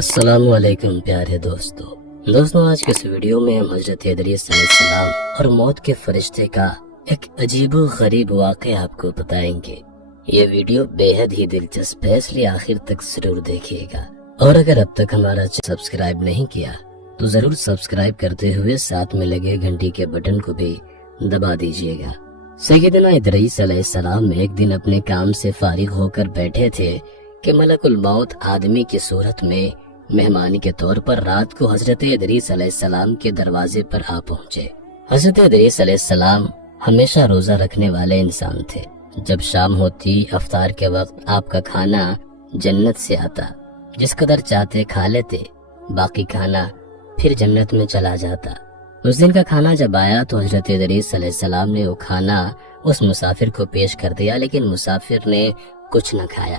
السلام علیکم پیارے دوستوں آج کے اس ویڈیو میں ہم حضرت ادریس علیہ السلام اور موت کے فرشتے کا ایک عجیب و غریب واقعہ آپ کو بتائیں گے۔ یہ ویڈیو بے حد ہی دلچسپ ہے، اس لیے آخر تک ضرور دیکھیے گا، اور اگر اب تک ہمارا چینل سبسکرائب نہیں کیا تو ضرور سبسکرائب کرتے ہوئے ساتھ میں لگے گھنٹی کے بٹن کو بھی دبا دیجیے گا۔ سیدنا ادریس علیہ السلام ایک دن اپنے کام سے فارغ ہو کر بیٹھے تھے کہ ملک الموت آدمی کی صورت میں مہمان کے طور پر رات کو حضرت ادریس علیہ السلام کے دروازے پر آ پہنچے۔ حضرت ادریس علیہ السلام ہمیشہ روزہ رکھنے والے انسان تھے۔ جب شام ہوتی افطار کے وقت آپ کا کھانا جنت سے آتا، جس قدر چاہتے کھا لیتے، باقی کھانا پھر جنت میں چلا جاتا۔ اس دن کا کھانا جب آیا تو حضرت ادریس علیہ السلام نے وہ کھانا اس مسافر کو پیش کر دیا، لیکن مسافر نے کچھ نہ کھایا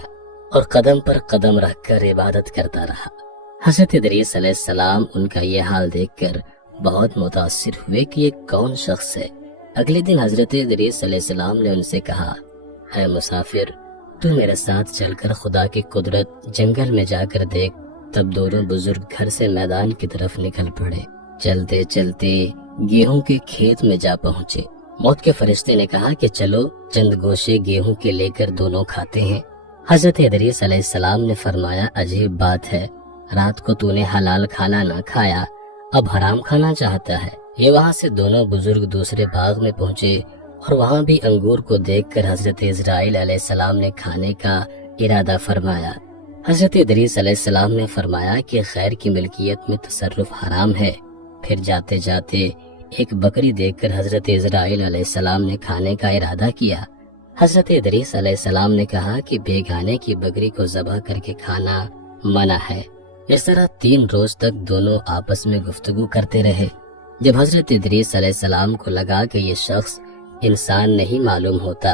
اور قدم پر قدم رکھ کر عبادت کرتا رہا۔ حضرت ادریس علیہ السلام ان کا یہ حال دیکھ کر بہت متاثر ہوئے کہ یہ کون شخص ہے۔ اگلے دن حضرت ادریس علیہ السلام نے ان سے کہا، اے مسافر، تو میرے ساتھ چل کر خدا کی قدرت جنگل میں جا کر دیکھ۔ تب دونوں بزرگ گھر سے میدان کی طرف نکل پڑے۔ چلتے چلتے گیہوں کے کھیت میں جا پہنچے۔ موت کے فرشتے نے کہا کہ چلو چند گوشے گیہوں کے لے کر دونوں کھاتے ہیں۔ حضرت ادریس علیہ السلام نے فرمایا، عجیب بات ہے، رات کو تو نے حلال کھانا نہ کھایا، اب حرام کھانا چاہتا ہے۔ یہ وہاں سے دونوں بزرگ دوسرے باغ میں پہنچے اور وہاں بھی انگور کو دیکھ کر حضرت اسرائیل علیہ السلام نے کھانے کا ارادہ فرمایا۔ حضرت ادریس علیہ السلام نے فرمایا کہ غیر کی ملکیت میں تصرف حرام ہے۔ پھر جاتے جاتے ایک بکری دیکھ کر حضرت اسرائیل علیہ السلام نے کھانے کا ارادہ کیا۔ حضرت ادریس علیہ السلام نے کہا کہ بیگانے کی بکری کو ذبح کر کے کھانا منع ہے۔ اس طرح 3 روز تک دونوں آپس میں گفتگو کرتے رہے۔ جب حضرت ادریس علیہ السلام کو لگا کہ یہ شخص انسان نہیں معلوم ہوتا،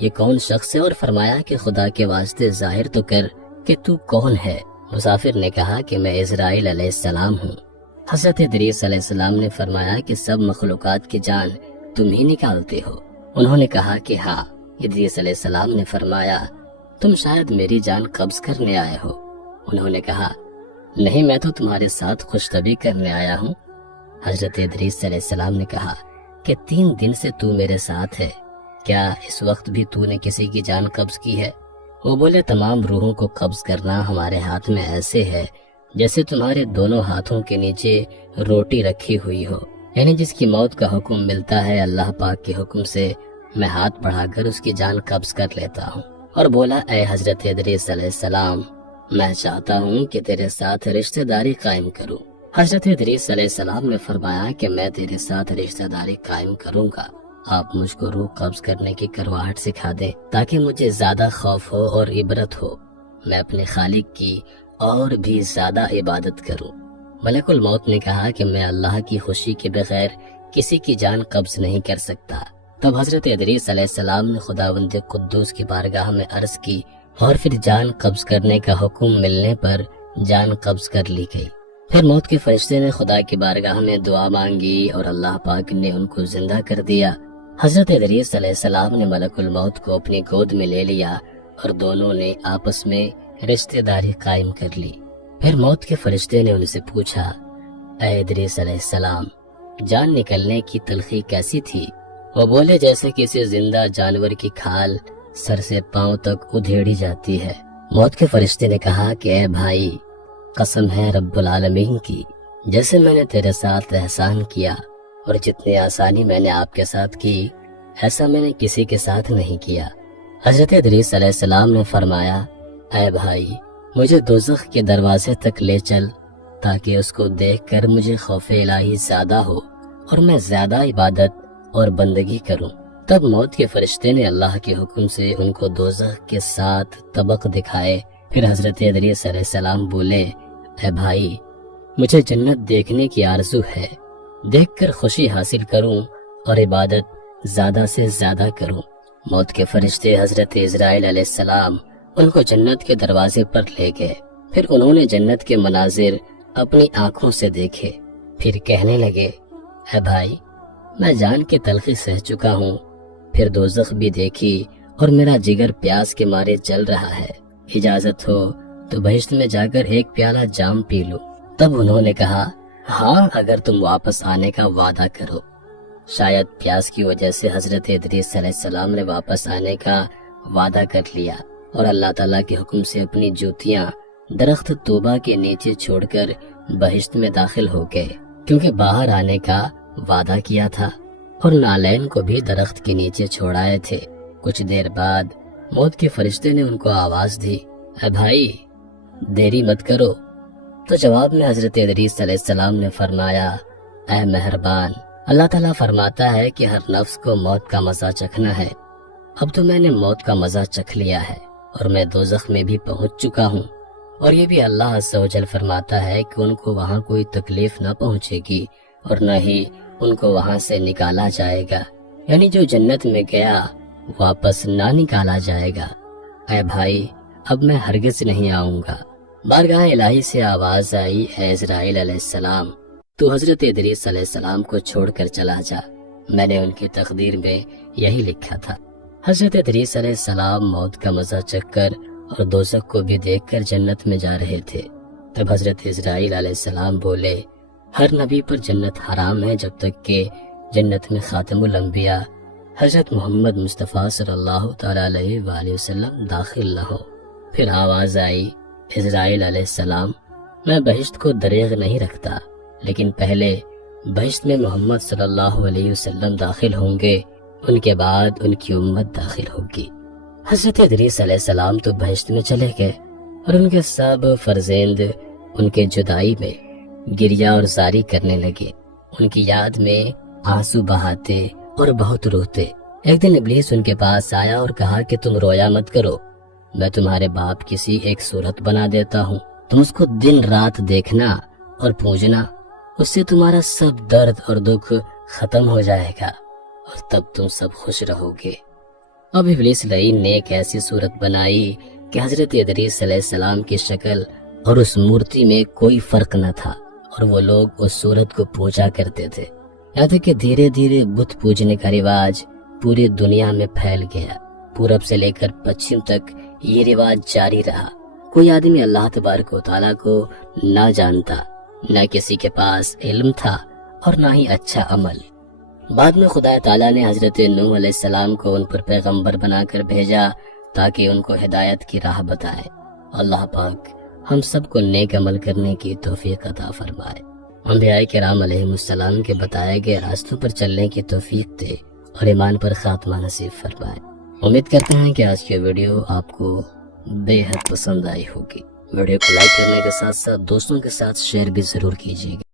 یہ کون شخص ہے، اور فرمایا کہ خدا کے واسطے ظاہر تو کر کہ تو کون ہے۔ مسافر نے کہا کہ میں اسرائیل علیہ السلام ہوں۔ حضرت ادریس علیہ السلام نے فرمایا کہ سب مخلوقات کی جان تم ہی نکالتے ہو۔ انہوں نے کہا کہ ہاں۔ ادریس علیہ السلام نے فرمایا، تم شاید میری جان قبض کرنے آئے ہو۔ انہوں نے کہا، نہیں، میں تو تمہارے ساتھ خوش طبعی کرنے آیا ہوں۔ حضرت ادریس علیہ السلام نے کہا کہ 3 دن سے تو میرے ساتھ ہے، کیا اس وقت بھی تو نے کسی کی جان قبض کی ہے؟ وہ بولے، تمام روحوں کو قبض کرنا ہمارے ہاتھ میں ایسے ہے جیسے تمہارے دونوں ہاتھوں کے نیچے روٹی رکھی ہوئی ہو، یعنی جس کی موت کا حکم ملتا ہے اللہ پاک کے حکم سے میں ہاتھ بڑھا کر اس کی جان قبض کر لیتا ہوں۔ اور بولا، اے حضرت ادریس علیہ السلام، میں چاہتا ہوں کہ تیرے ساتھ رشتہ داری قائم کروں۔ حضرت ادریس علیہ السلام نے فرمایا کہ میں تیرے ساتھ رشتہ داری قائم کروں گا، آپ مجھ کو روح قبض کرنے کی کرواہٹ سکھا دیں تاکہ مجھے زیادہ خوف ہو اور عبرت ہو، میں اپنے خالق کی اور بھی زیادہ عبادت کروں۔ ملک الموت نے کہا کہ میں اللہ کی خوشی کے بغیر کسی کی جان قبض نہیں کر سکتا۔ تب حضرت ادریس علیہ السلام نے خداوند قدوس کی بارگاہ میں عرض کی، اور پھر جان قبض کرنے کا حکم ملنے پر جان قبض کر لی گئی۔ پھر موت کے فرشتے نے خدا کی بارگاہ میں دعا مانگی اور اللہ پاک نے ان کو زندہ کر دیا۔ حضرت ادریس علیہ السلام نے ملک الموت کو اپنی گود میں لے لیا اور دونوں نے آپس میں رشتہ داری قائم کر لی۔ پھر موت کے فرشتے نے ان سے پوچھا، اے ادریس علیہ السلام، جان نکلنے کی تلخی کیسی تھی؟ وہ بولے، جیسے کسی زندہ جانور کی کھال سر سے پاؤں تک ادھیڑی جاتی ہے۔ موت کے فرشتے نے کہا کہ اے بھائی، قسم ہے رب العالمین کی، جیسے میں نے تیرے ساتھ احسان کیا اور جتنی آسانی میں نے آپ کے ساتھ کی، ایسا میں نے کسی کے ساتھ نہیں کیا۔ حضرت ادریس علیہ السلام نے فرمایا، اے بھائی، مجھے دوزخ کے دروازے تک لے چل تاکہ اس کو دیکھ کر مجھے خوف الہی زیادہ ہو اور میں زیادہ عبادت اور بندگی کروں۔ تب موت کے فرشتے نے اللہ کے حکم سے ان کو دوزخ کے 7 طبق دکھائے۔ پھر حضرت ادریس علیہ السلام بولے، اے بھائی، مجھے جنت دیکھنے کی آرزو ہے، دیکھ کر خوشی حاصل کروں اور عبادت زیادہ سے زیادہ کروں۔ موت کے فرشتے حضرت اسرائیل علیہ السلام ان کو جنت کے دروازے پر لے گئے۔ پھر انہوں نے جنت کے مناظر اپنی آنکھوں سے دیکھے۔ پھر کہنے لگے، اے بھائی، میں جان کی تلخی سہ چکا ہوں، پھر دوزخ بھی دیکھی اور میرا جگر پیاس کے مارے جل رہا ہے، اجازت ہو تو بہشت میں جا کر ایک پیالہ جام پی لوں۔ تب انہوں نے کہا ہاں اگر تم واپس آنے کا وعدہ کرو۔ شاید پیاس کی وجہ سے حضرت ادریس علیہ السلام نے واپس آنے کا وعدہ کر لیا اور اللہ تعالیٰ کے حکم سے اپنی جوتیاں درخت توبہ کے نیچے چھوڑ کر بہشت میں داخل ہو گئے، کیونکہ باہر آنے کا وعدہ کیا تھا، اور نالین کو بھی درخت کے نیچے چھوڑائے تھے۔ کچھ دیر بعد موت کے فرشتے نے ان کو آواز دی، اے بھائی دیری مت کرو۔ تو جواب میں حضرت ادریس علیہ السلام نے فرمایا، اے مہربان، اللہ تعالیٰ فرماتا ہے کہ ہر نفس کو موت کا مزہ چکھنا ہے۔ اب تو میں نے موت کا مزہ چکھ لیا ہے اور میں دوزخ میں بھی پہنچ چکا ہوں، اور یہ بھی اللہ عز و جل فرماتا ہے کہ ان کو وہاں کوئی تکلیف نہ پہنچے گی اور نہ ہی ان کو وہاں سے نکالا جائے گا، یعنی جو جنت میں گیا واپس نہ نکالا جائے گا۔ اے بھائی اب میں ہرگز نہیں آؤں گا۔ بارگاہ الہی سے آواز آئی، اے اسرائیل علیہ السلام تو حضرت ادریس علیہ السلام کو چھوڑ کر چلا جا، میں نے ان کی تقدیر میں یہی لکھا تھا۔ حضرت ادریس علیہ السلام موت کا مزہ چکھ کر اور دوزخ کو بھی دیکھ کر جنت میں جا رہے تھے۔ تب حضرت اسرائیل علیہ السلام بولے، ہر نبی پر جنت حرام ہے جب تک کہ جنت میں خاتم الانبیاء حضرت محمد مصطفیٰ صلی اللہ تعالیٰ علیہ وآلہ وسلم داخل نہ ہو۔ پھر آواز آئی، اسرائیل علیہ السلام میں بہشت کو دریغ نہیں رکھتا، لیکن پہلے بہشت میں محمد صلی اللہ علیہ وسلم داخل ہوں گے، ان کے بعد ان کی امت داخل ہوگی۔ حضرت ادریس علیہ السلام تو بہشت میں چلے گئے اور ان کے سب فرزند ان کے جدائی میں گریہ اور زاری کرنے لگے، ان کی یاد میں آنسو بہاتے اور بہت روتے۔ ایک دن ابلیس ان کے پاس آیا اور کہا کہ تم رویا مت کرو، میں تمہارے باپ کسی ایک صورت بنا دیتا ہوں، تم اس کو دن رات دیکھنا اور پوجنا، اس سے تمہارا سب درد اور دکھ ختم ہو جائے گا اور تب تم سب خوش رہو گے۔ اب ابلیس لعین نے ایک ایسی صورت بنائی کہ حضرت ادریس علیہ السلام کی شکل اور اس مورتی میں کوئی فرق نہ تھا، اور وہ لوگ اس صورت کو پوجا کرتے تھے، یہاں تک کہ دھیرے دھیرے بت پوجنے کا رواج پوری دنیا میں پھیل گیا۔ پورب سے لے کر پچھم تک یہ رواج جاری رہا۔ کوئی آدمی اللہ تبارک و تعالیٰ کو نہ جانتا، نہ کسی کے پاس علم تھا اور نہ ہی اچھا عمل۔ بعد میں خدا تعالیٰ نے حضرت نوح علیہ السلام کو ان پر پیغمبر بنا کر بھیجا تاکہ ان کو ہدایت کی راہ بتائے۔ اللہ پاک ہم سب کو نیک عمل کرنے کی توفیق عطا فرمائے۔ انبیاء کرام علیہ السلام کے بتائے گئے راستوں پر چلنے کی توفیق دے اور ایمان پر خاتمہ نصیب فرمائے۔ امید کرتے ہیں کہ آج کی ویڈیو آپ کو بے حد پسند آئی ہوگی۔ ویڈیو کو لائک کرنے کے ساتھ ساتھ دوستوں کے ساتھ شیئر بھی ضرور کیجیے گا۔